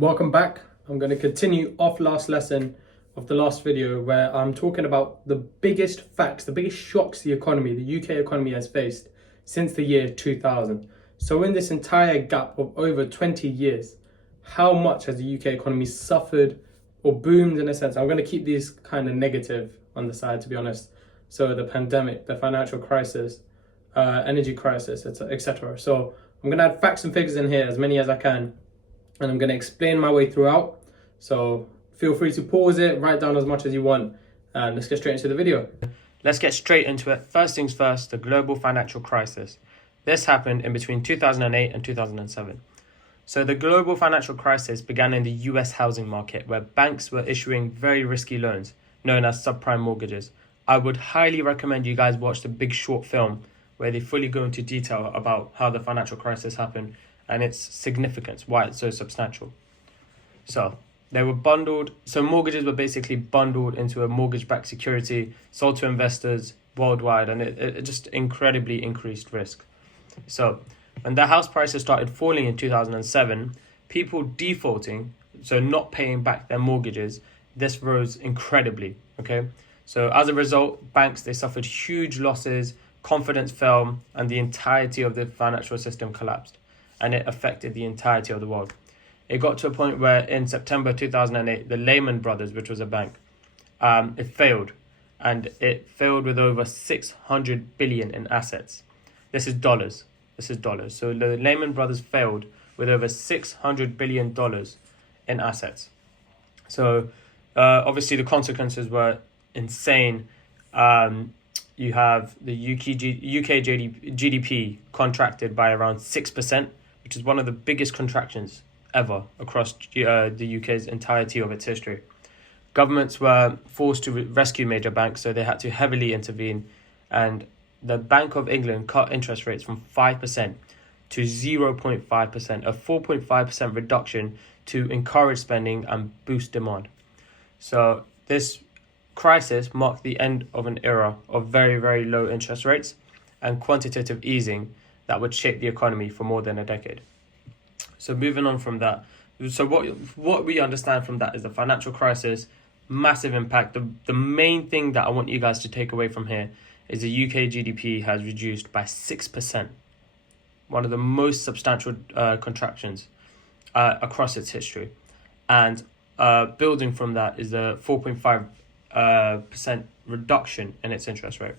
Welcome back. I'm going to continue off last lesson of the last video where I'm talking about the biggest facts, the biggest shocks the UK economy has faced since the year 2000. So in this entire gap of over 20 years, how much has the UK economy suffered or boomed in a sense? I'm going to keep these kind of negative on the side, to be honest. So the pandemic, the financial crisis, energy crisis, etc. So I'm going to add facts and figures in here, as many as I can, and I'm going to explain my way throughout. So feel free to pause it, write down as much as you want, and let's get straight into the video. Let's get straight into it. First things first, the global financial crisis. This happened in between 2008 and 2007. So the global financial crisis began in the US housing market, where banks were issuing very risky loans, known as subprime mortgages. I would highly recommend you guys watch the Big Short film, where they fully go into detail about how the financial crisis happened and its significance, why it's so substantial. So mortgages were basically bundled into a mortgage-backed security, sold to investors worldwide, and it just incredibly increased risk. So when the house prices started falling in 2007, people defaulting, so not paying back their mortgages, this rose incredibly, okay? So as a result, banks, they suffered huge losses, confidence fell, and the entirety of the financial system collapsed, and it affected the entirety of the world. It got to a point where in September 2008, the Lehman Brothers, which was a bank, it failed, and it failed with over 600 billion in assets. This is dollars. So the Lehman Brothers failed with over $600 billion in assets. So obviously the consequences were insane. You have the UK GDP contracted by around 6%, which is one of the biggest contractions ever across the UK's entirety of its history. Governments were forced to rescue major banks, so they had to heavily intervene, and the Bank of England cut interest rates from 5% to 0.5%, a 4.5% reduction to encourage spending and boost demand. So this crisis marked the end of an era of very, very low interest rates and quantitative easing that would shape the economy for more than a decade. So moving on from that, so what we understand from that is the financial crisis, massive impact. The main thing that I want you guys to take away from here is the UK GDP has reduced by 6%, one of the most substantial contractions across its history. And building from that is the 4.5% reduction in its interest rate.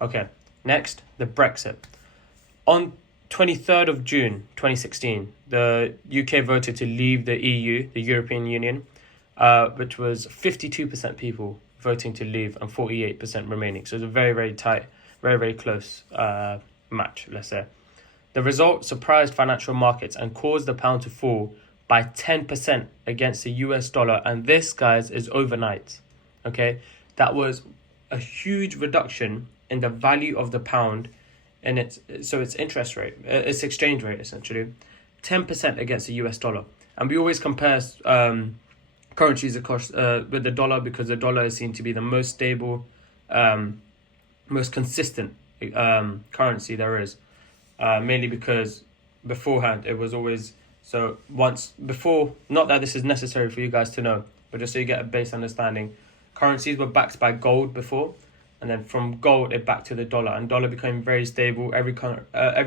Okay, next, the Brexit. On 23rd of June 2016, the UK voted to leave the EU, the European Union, which was 52% people voting to leave and 48% remaining. So it's a very, very tight, very, very close match, let's say. The result surprised financial markets and caused the pound to fall by 10% against the US dollar. And this, guys, is overnight. Okay, that was a huge reduction in the value of the pound and its interest rate, its exchange rate, essentially, 10% against the US dollar. And we always compare currencies across with the dollar, because the dollar is seen to be the most stable, most consistent currency there is, mainly because beforehand it was always, so once before, not that this is necessary for you guys to know, but just so you get a base understanding, currencies were backed by gold before, and then from gold it backed to the dollar, and dollar became very stable. Every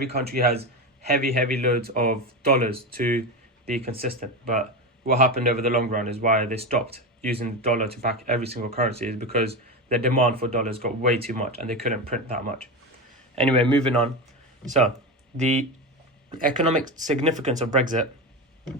country has heavy loads of dollars to be consistent. But what happened over the long run is why they stopped using the dollar to back every single currency, is because the demand for dollars got way too much and they couldn't print that much. Anyway, moving on. So the economic significance of Brexit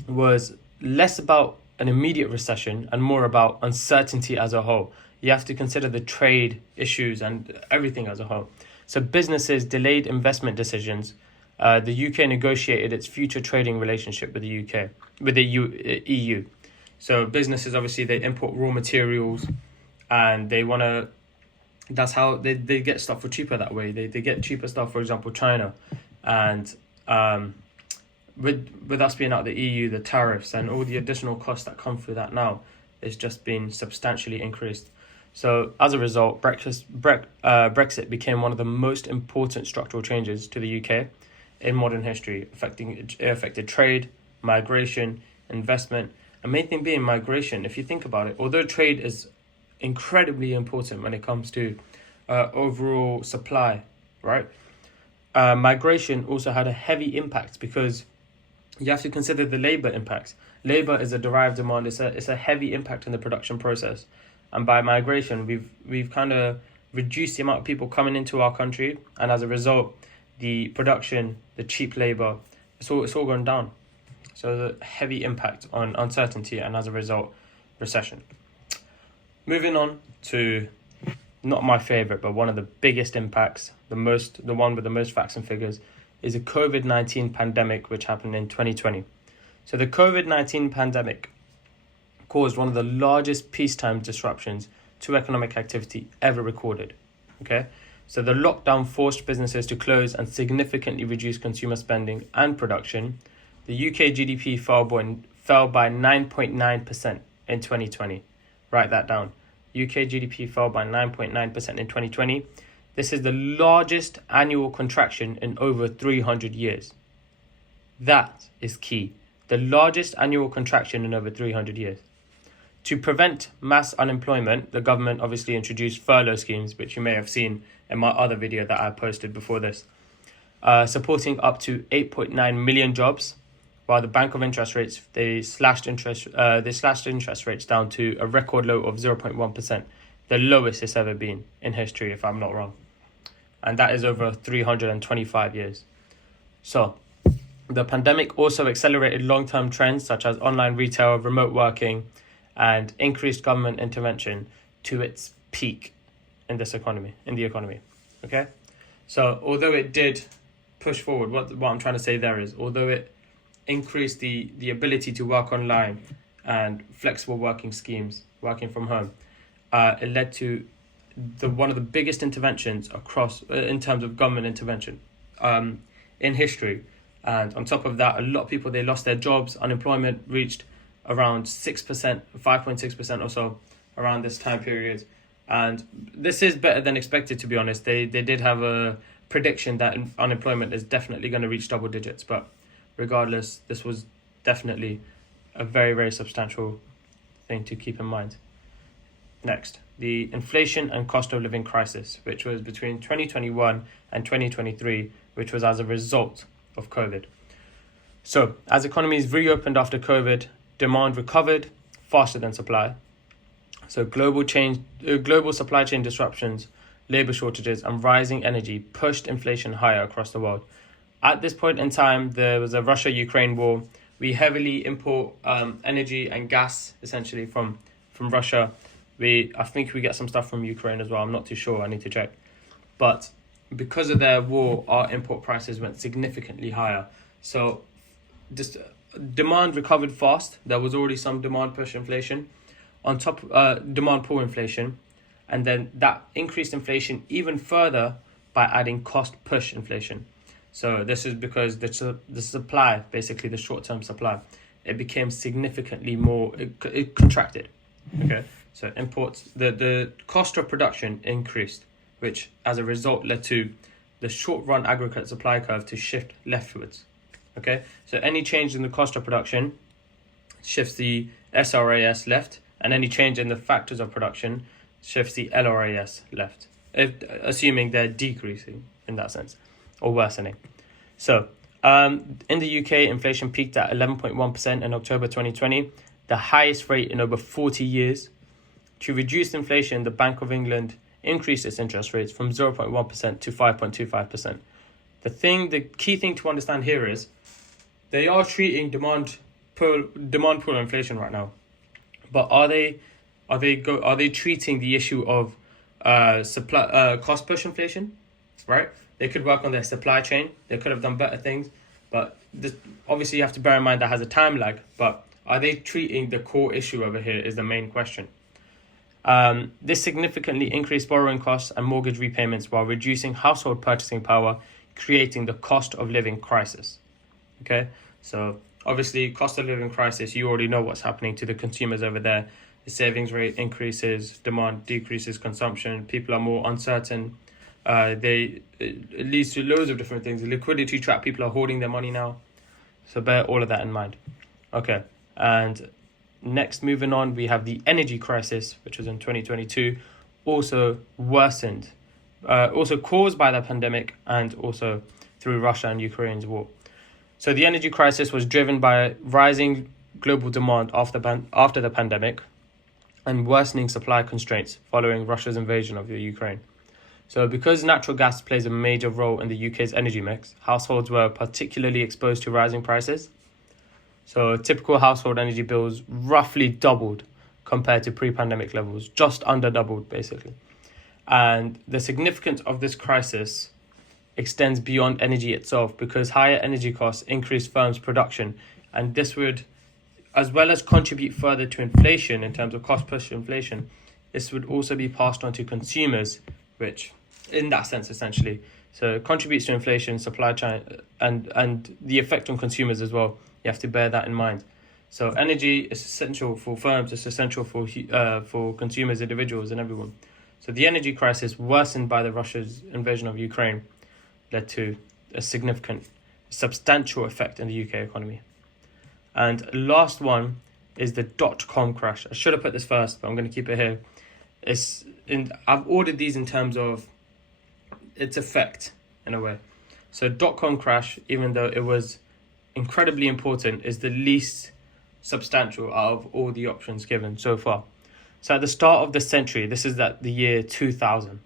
was less about an immediate recession and more about uncertainty as a whole. You have to consider the trade issues and everything as a whole. So businesses delayed investment decisions. The UK negotiated its future trading relationship with the EU. So businesses, obviously, they import raw materials and they want to, that's how they get stuff for cheaper that way. They get cheaper stuff, for example, China. And with us being out of the EU, the tariffs and all the additional costs that come through that now is just been substantially increased. So as a result, Brexit became one of the most important structural changes to the UK in modern history. It affected trade, migration, investment, and main thing being migration. If you think about it, although trade is incredibly important when it comes to overall supply, right? Migration also had a heavy impact because you have to consider the labor impacts. Labor is a derived demand. It's a heavy impact in the production process, and by migration, we've kind of reduced the amount of people coming into our country, and as a result, the production, the cheap labor, it's all gone down. So there's a heavy impact on uncertainty, and as a result, recession. Moving on to not my favorite, but one of the biggest impacts, the one with the most facts and figures, is the COVID-19 pandemic, which happened in 2020. So the COVID-19 pandemic caused one of the largest peacetime disruptions to economic activity ever recorded. Okay, so the lockdown forced businesses to close and significantly reduce consumer spending and production. The UK GDP fell by 9.9% in 2020. Write that down. UK GDP fell by 9.9% in 2020. This is the largest annual contraction in over 300 years. That is key. The largest annual contraction in over 300 years. To prevent mass unemployment, the government obviously introduced furlough schemes, which you may have seen in my other video that I posted before this, supporting up to 8.9 million jobs. While the Bank of Interest Rates, they slashed interest rates down to a record low of 0.1%, the lowest it's ever been in history, if I'm not wrong. And that is over 325 years. So, the pandemic also accelerated long-term trends such as online retail, remote working, and increased government intervention to its peak in the economy. Okay? So, although it did push forward, what I'm trying to say there is, although it increased the ability to work online and flexible working schemes, working from home, it led to one of the biggest interventions across in terms of government intervention in history. And on top of that, a lot of people, they lost their jobs. Unemployment reached around 6%, 5.6% or so around this time period. And this is better than expected, to be honest. They did have a prediction that unemployment is definitely going to reach double digits, but regardless, this was definitely a very, very substantial thing to keep in mind. Next, the inflation and cost of living crisis, which was between 2021 and 2023, which was as a result of COVID. So, as economies reopened after COVID, demand recovered faster than supply. So, global supply chain disruptions, labor shortages, and rising energy pushed inflation higher across the world. At this point in time, there was a Russia-Ukraine war. We heavily import energy and gas, essentially, from Russia. I think we get some stuff from Ukraine as well. I'm not too sure. I need to check. But because of their war, our import prices went significantly higher. So just demand recovered fast. There was already some demand push inflation. On top, demand pull inflation. And then that increased inflation even further by adding cost push inflation. So this is because the supply, basically the short-term supply, it became significantly more, it contracted. Okay, so imports, the cost of production increased, which as a result led to the short-run aggregate supply curve to shift leftwards. Okay, so any change in the cost of production shifts the SRAS left, and any change in the factors of production shifts the LRAS left, assuming they're decreasing in that sense, or worsening. So, in the UK, inflation peaked at 11.1% in October 2020, the highest rate in over 40 years. To reduce inflation, the Bank of England increased its interest rates from 0.1% to 5.25%. The key thing to understand here is they are treating demand pull inflation right now, but are they treating the issue of cost push inflation, right? They could work on their supply chain. They could have done better things, but obviously you have to bear in mind that has a time lag. But are they treating the core issue over here is the main question. This significantly increased borrowing costs and mortgage repayments while reducing household purchasing power, creating the cost of living crisis. Okay, so obviously cost of living crisis, you already know what's happening to the consumers over there. The savings rate increases, demand decreases, consumption, people are more uncertain. It leads to loads of different things. The liquidity trap, people are hoarding their money now. So bear all of that in mind. Okay, And next, moving on, we have the energy crisis, which was in 2022, also worsened, also caused by the pandemic and also through Russia and Ukraine's war. So the energy crisis was driven by rising global demand after the pandemic and worsening supply constraints following Russia's invasion of the Ukraine. So because natural gas plays a major role in the UK's energy mix, households were particularly exposed to rising prices. So typical household energy bills roughly doubled compared to pre-pandemic levels, just under doubled basically. And the significance of this crisis extends beyond energy itself because higher energy costs increase firms' production, and this would, as well as contribute further to inflation in terms of cost push inflation, this would also be passed on to consumers, which in that sense essentially, so it contributes to inflation, supply chain, and the effect on consumers as well. You have to bear that in mind. So energy is essential for firms, it's essential for consumers, individuals, and everyone. So the energy crisis, worsened by the Russia's invasion of Ukraine, led to a significant, substantial effect in the UK economy. And last one is the dot-com crash. I should have put this first, but I'm going to keep it here. I've ordered these in terms of its effect, in a way. So dot-com crash, even though it was incredibly important, is the least substantial out of all the options given so far. So at the start of the century, this is at the year 2000,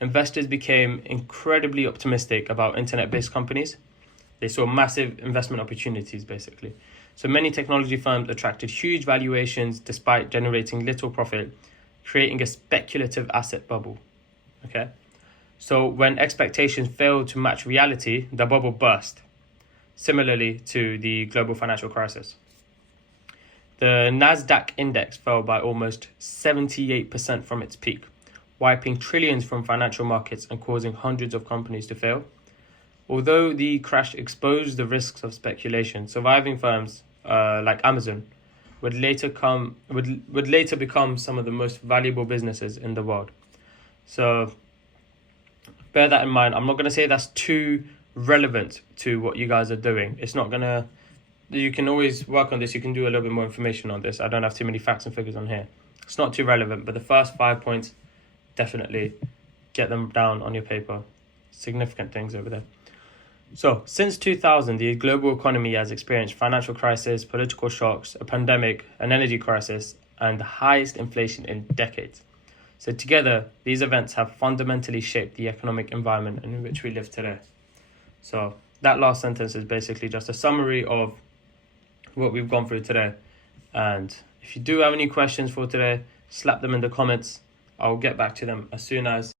investors became incredibly optimistic about internet-based companies. They saw massive investment opportunities, basically. So many technology firms attracted huge valuations despite generating little profit, creating a speculative asset bubble. Okay? So when expectations failed to match reality, the bubble burst, similarly to the global financial crisis. The Nasdaq index fell by almost 78% from its peak, wiping trillions from financial markets and causing hundreds of companies to fail. Although the crash exposed the risks of speculation, surviving firms like Amazon would later become some of the most valuable businesses in the world. So bear that in mind. I'm not going to say that's too relevant to what you guys are doing. It's not going to... You can always work on this. You can do a little bit more information on this. I don't have too many facts and figures on here. It's not too relevant, but the first 5 points, definitely get them down on your paper. Significant things over there. So, since 2000, the global economy has experienced financial crisis, political shocks, a pandemic, an energy crisis, and the highest inflation in decades. So together, these events have fundamentally shaped the economic environment in which we live today. So that last sentence is basically just a summary of what we've gone through today. And if you do have any questions for today, slap them in the comments. I'll get back to them as soon as